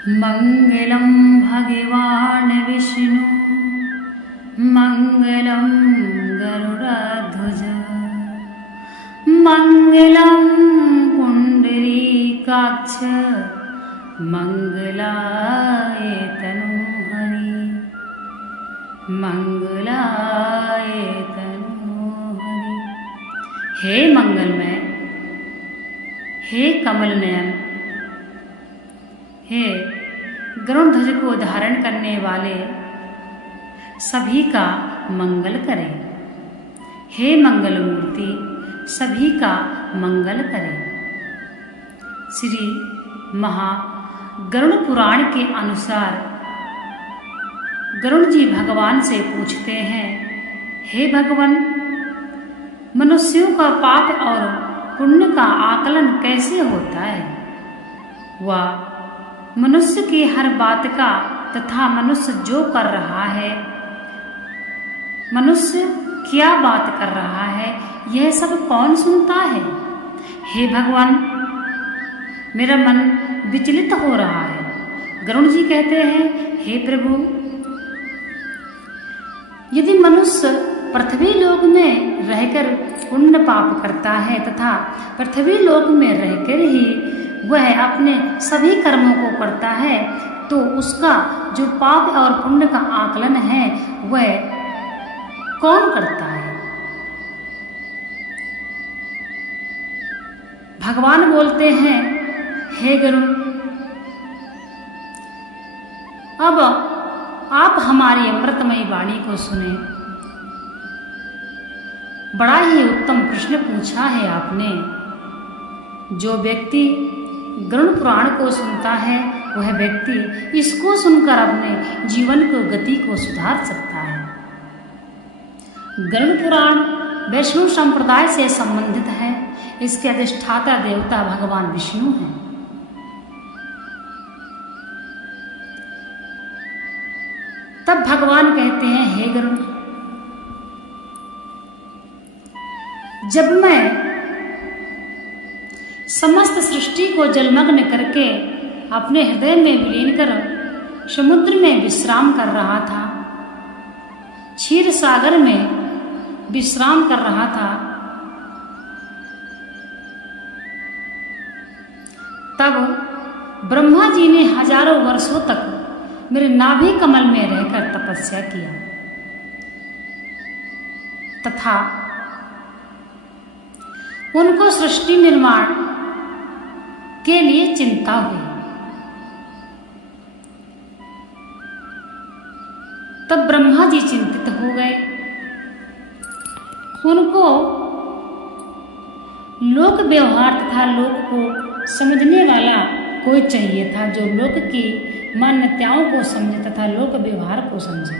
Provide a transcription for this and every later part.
मंगलम भगवान विष्णु मंगलम गरुड़ध्वज मंगलम पुंडरीकाक्ष मंगलाय तनोहरि मंगलाय तनोहरि। हे मंगलमय, हे कमल नयन, हे गरुड़ ध्वज को धारण करने वाले सभी का मंगल करें। हे मंगल मूर्ति, सभी का मंगल करें। श्री महा गरुड़ पुराण के अनुसार गरुड़ जी भगवान से पूछते हैं, हे भगवान, मनुष्यों का पाप और पुण्य का आकलन कैसे होता है? वह मनुष्य की हर बात का तथा मनुष्य जो कर रहा है, मनुष्य क्या बात कर रहा है, यह सब कौन सुनता है? हे भगवान, मेरा मन विचलित हो रहा है। गरुड़ जी कहते हैं, हे प्रभु, यदि मनुष्य पृथ्वी लोक में रहकर पुण्य पाप करता है तथा पृथ्वी लोक में रहकर ही वह अपने सभी कर्मों को करता है, तो उसका जो पाप और पुण्य का आकलन है वह कौन करता है? भगवान बोलते हैं, हे गरुड़, अब आप हमारी अमृतमयी वाणी को सुने। बड़ा ही उत्तम प्रश्न पूछा है आपने। जो व्यक्ति गरुड़ पुराण को सुनता है वह व्यक्ति इसको सुनकर अपने जीवन को गति को सुधार सकता है। गरुड़ पुराण वैष्णव संप्रदाय से संबंधित है। इसके अधिष्ठाता देवता भगवान विष्णु हैं। तब भगवान कहते हैं, हे गरुड़, जब मैं समस्त सृष्टि को जलमग्न करके अपने हृदय में विलीन कर समुद्र में विश्राम कर रहा था, क्षीर सागर में विश्राम कर रहा था, तब ब्रह्मा जी ने हजारों वर्षों तक मेरे नाभि कमल में रहकर तपस्या किया तथा उनको सृष्टि निर्माण के लिए चिंता हुई। तब ब्रह्मा जी चिंतित हो गए। उनको लोक व्यवहार तथा लोक को समझने वाला कोई चाहिए था, जो लोक की मान्यताओं को समझे तथा लोक व्यवहार को समझे।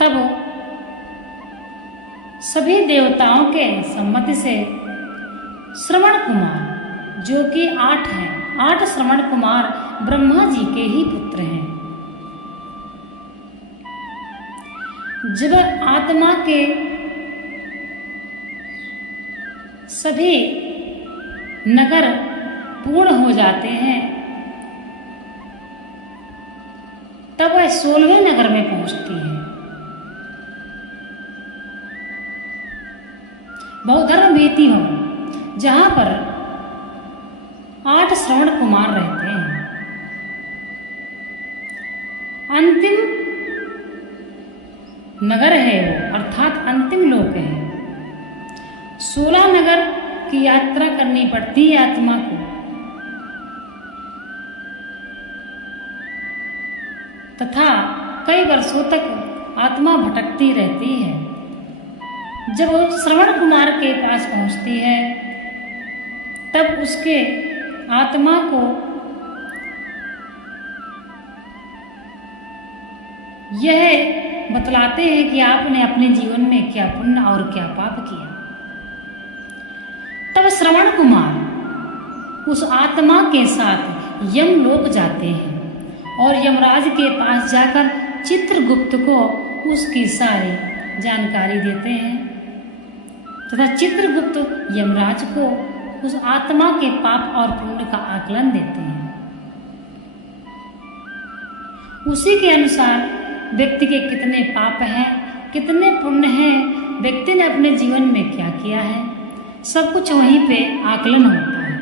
तब सभी देवताओं के सम्मति से श्रवण कुमार, जो कि 8 हैं, 8 श्रवण कुमार ब्रह्मा जी के ही पुत्र हैं। जब आत्मा के सभी नगर पूर्ण हो जाते हैं, तब वह 16वें नगर में पहुंचती है। बहुधर्म बीती हो, जहां पर 8 श्रवण कुमार रहते हैं। अंतिम नगर है वो, अर्थात अंतिम लोक है। 16 नगर की यात्रा करनी पड़ती है आत्मा को, तथा कई वर्षों तक आत्मा भटकती रहती है। जब वो श्रवण कुमार के पास पहुंचती है, तब उसके आत्मा को यह बतलाते हैं कि आपने अपने जीवन में क्या पुण्य और क्या पाप किया। तब श्रवण कुमार उस आत्मा के साथ यम लोक जाते हैं और यमराज के पास जाकर चित्रगुप्त को उसकी सारी जानकारी देते हैं तथा चित्रगुप्त यमराज को उस आत्मा के पाप और पुण्य का आकलन देते हैं। उसी के अनुसार व्यक्ति के कितने पाप हैं, कितने पुण्य हैं, व्यक्ति ने अपने जीवन में क्या किया है, सब कुछ वहीं पे आकलन होता है।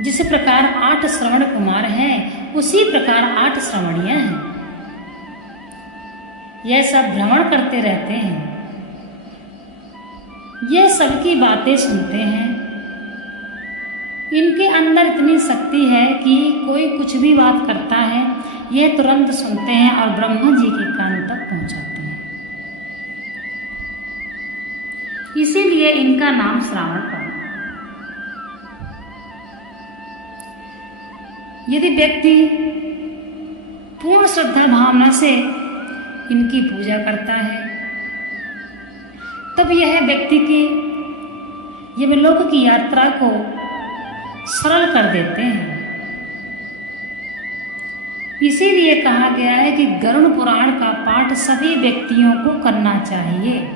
जिस प्रकार 8 श्रवण कुमार हैं, उसी प्रकार 8 श्रवणियां हैं। यह सब भ्रमण करते रहते हैं, यह सबकी बातें सुनते हैं। इनके अंदर इतनी शक्ति है कि कोई कुछ भी बात करता है, यह तुरंत सुनते हैं और ब्रह्मा जी के कान तक पहुंचाते हैं। इसीलिए इनका नाम श्रावण पड़ा। यदि व्यक्ति पूर्ण श्रद्धा भावना से इनकी पूजा करता है, तब यह व्यक्ति की यमलोक की यात्रा को सरल कर देते हैं। इसीलिए कहा गया है कि गरुड़ पुराण का पाठ सभी व्यक्तियों को करना चाहिए।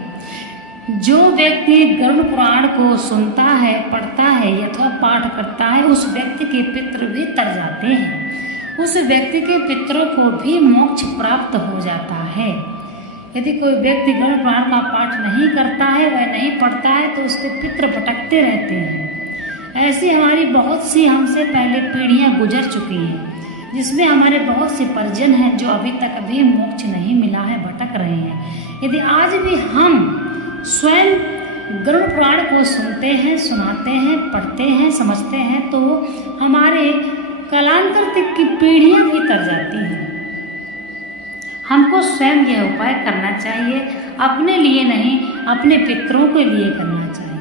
जो व्यक्ति गरुड़ पुराण को सुनता है, पढ़ता है अथवा पाठ करता है, उस व्यक्ति के पितृ भी तर जाते हैं, उस व्यक्ति के पितरों को भी मोक्ष प्राप्त हो जाता है। यदि कोई व्यक्ति गरुड़ पुराण का पाठ नहीं करता है, वह नहीं पढ़ता है, तो उसके पितृ भटकते रहते हैं। ऐसी हमारी बहुत सी हमसे पहले पीढ़ियां गुजर चुकी हैं, जिसमें हमारे बहुत से परिजन हैं जो अभी तक अभी मोक्ष नहीं मिला है, भटक रहे हैं। यदि आज भी हम स्वयं गरुड़ पुराण को सुनते हैं, सुनाते हैं, पढ़ते हैं, समझते हैं, तो हमारे कालांतर तक की पीढ़ियां भी तर जाती हैं। हमको स्वयं यह उपाय करना चाहिए, अपने लिए नहीं, अपने पितरों के लिए करना चाहिए।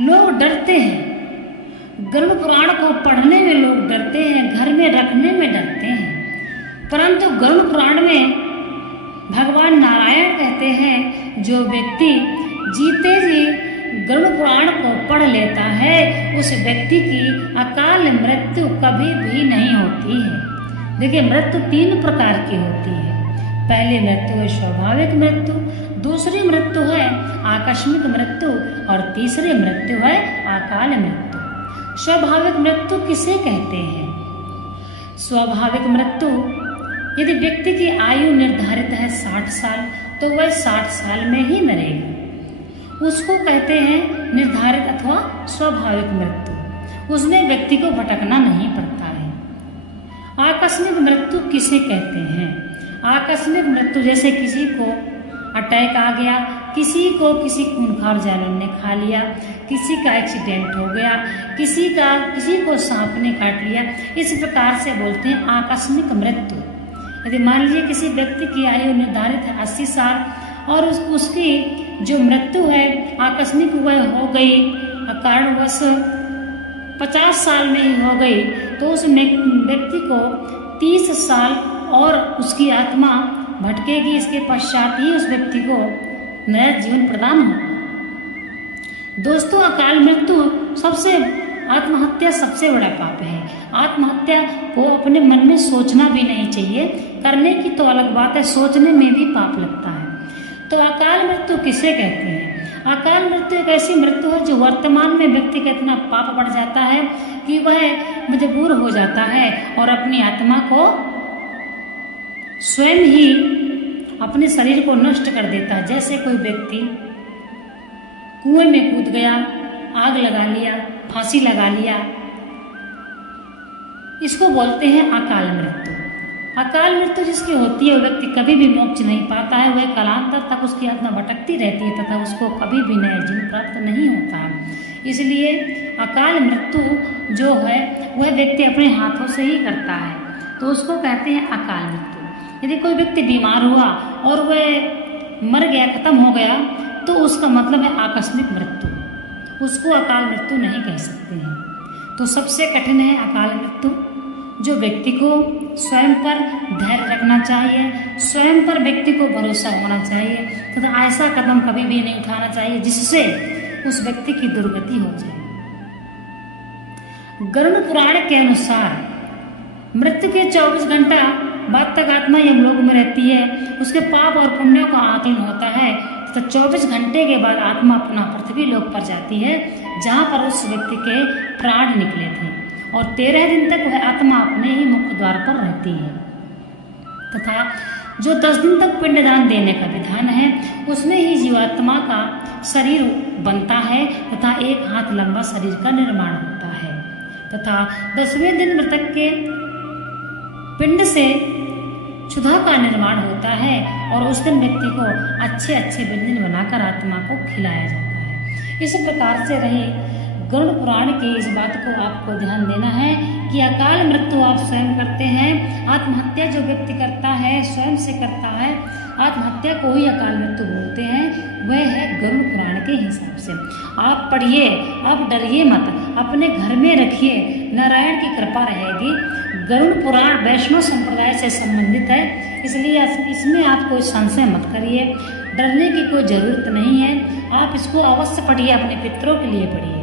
लोग डरते हैं, गरुड़ पुराण को पढ़ने में लोग डरते हैं, घर में रखने में डरते हैं, परंतु गरुड़ पुराण में भगवान नारायण कहते हैं, जो व्यक्ति जीते जी गरुड़ पुराण को पढ़ लेता है, उस व्यक्ति की अकाल मृत्यु कभी भी नहीं होती है। देखिए, मृत्यु 3 प्रकार की होती है। पहली मृत्यु है स्वाभाविक मृत्यु, दूसरी मृत्यु है आकस्मिक मृत्यु और तीसरी मृत्यु है अकाल मृत्यु। स्वाभाविक मृत्यु किसे कहते हैं? स्वाभाविक मृत्यु, यदि व्यक्ति की आयु निर्धारित है 60 साल, तो वह 60 साल में ही मरेगा, उसको कहते हैं निर्धारित अथवा स्वाभाविक मृत्यु। उसमें व्यक्ति को भटकना नहीं पड़ता है। आकस्मिक मृत्यु किसे कहते हैं? आकस्मिक मृत्यु जैसे किसी को अटैक आ गया, किसी को किसी खूंखार जानवर ने खा लिया, किसी का एक्सीडेंट हो गया, किसी को सांप ने काट लिया, इस प्रकार से बोलते हैं आकस्मिक मृत्यु। यदि मान लीजिए किसी व्यक्ति की आयु निर्धारित है 80 साल और उसकी जो मृत्यु है आकस्मिक वह हो गई, कारणवश 50 साल में ही हो गई, तो उस व्यक्ति को 30 साल और उसकी आत्मा भटकेगी। इसके पश्चात ही उस व्यक्ति को नया जीवन प्रदान होगा। दोस्तों, अकाल मृत्यु आत्महत्या सबसे बड़ा पाप है। आत्महत्या को अपने मन में सोचना भी नहीं चाहिए, करने की तो अलग बात है, सोचने में भी पाप लगता है। तो अकाल मृत्यु किसे कहते हैं? अकाल मृत्यु एक ऐसी मृत्यु है जो वर्तमान में व्यक्ति का इतना पाप बढ़ जाता है कि वह मजबूर हो जाता है और अपनी आत्मा को स्वयं ही अपने शरीर को नष्ट कर देता है। जैसे कोई व्यक्ति कुएं में कूद गया, आग लगा लिया, फांसी लगा लिया, इसको बोलते हैं अकाल मृत्यु। अकाल मृत्यु जिसकी होती है वो व्यक्ति कभी भी मोक्ष नहीं पाता है, वह कालांतर तक उसकी आत्मा भटकती रहती है तथा उसको कभी भी नया जीवन प्राप्त नहीं होता है। इसलिए अकाल मृत्यु जो है वह व्यक्ति अपने हाथों से ही करता है, तो उसको कहते हैं अकाल मृत्यु। यदि कोई व्यक्ति बीमार हुआ और वह मर गया, खत्म हो गया, तो उसका मतलब है आकस्मिक मृत्यु, उसको अकाल मृत्यु नहीं कह सकते हैं। तो सबसे कठिन है अकाल मृत्यु, जो व्यक्ति को स्वयं पर धैर्य रखना चाहिए, स्वयं पर व्यक्ति को भरोसा होना चाहिए तथा ऐसा कदम कभी भी नहीं उठाना चाहिए जिससे उस व्यक्ति की दुर्गति हो जाए। गरुड़ पुराण के अनुसार मृत्यु के 24 घंटा बाद तक आत्मा यमलोक में रहती है, उसके पाप और पुण्यों का आकलन होता है, तो 24 घंटे के बाद आत्मा पुनः पृथ्वी लोक पर जाती है जहाँ पर उस व्यक्ति के प्राण निकले थे। और 13 दिन तक वह आत्मा अपने ही मुख्य द्वार पर रहती है। तथा जो 10 दिन तक पिंडदान देने का विधान है उसमें ही जीवात्मा का शरीर बनता है तथा 1 हाथ लंबा शरीर का निर्माण होता है। तथा 10वें दिन मृतक के पिंड से क्षुधा का निर्माण होता है और उस दिन व्यक्ति को अच्छे अच्छे व्यंजन बनाकर आत्मा को खिलाया जाता है। इस प्रकार से रहे गरुड़ पुराण के इस बात को आपको ध्यान देना है कि अकाल मृत्यु आप स्वयं करते हैं। आत्महत्या जो व्यक्ति करता है स्वयं से करता है, आत्महत्या को ही अकाल मृत्यु बोलते हैं, वह है गरुड़ पुराण के हिसाब से। आप पढ़िए, आप डरिए मत, अपने घर में रखिए, नारायण की कृपा रहेगी। गरुड़ पुराण वैष्णव संप्रदाय से संबंधित है, इसलिए इसमें आप कोई संशय मत करिए, डरने की कोई जरूरत नहीं है। आप इसको अवश्य पढ़िए, अपने पितरों के लिए पढ़िए।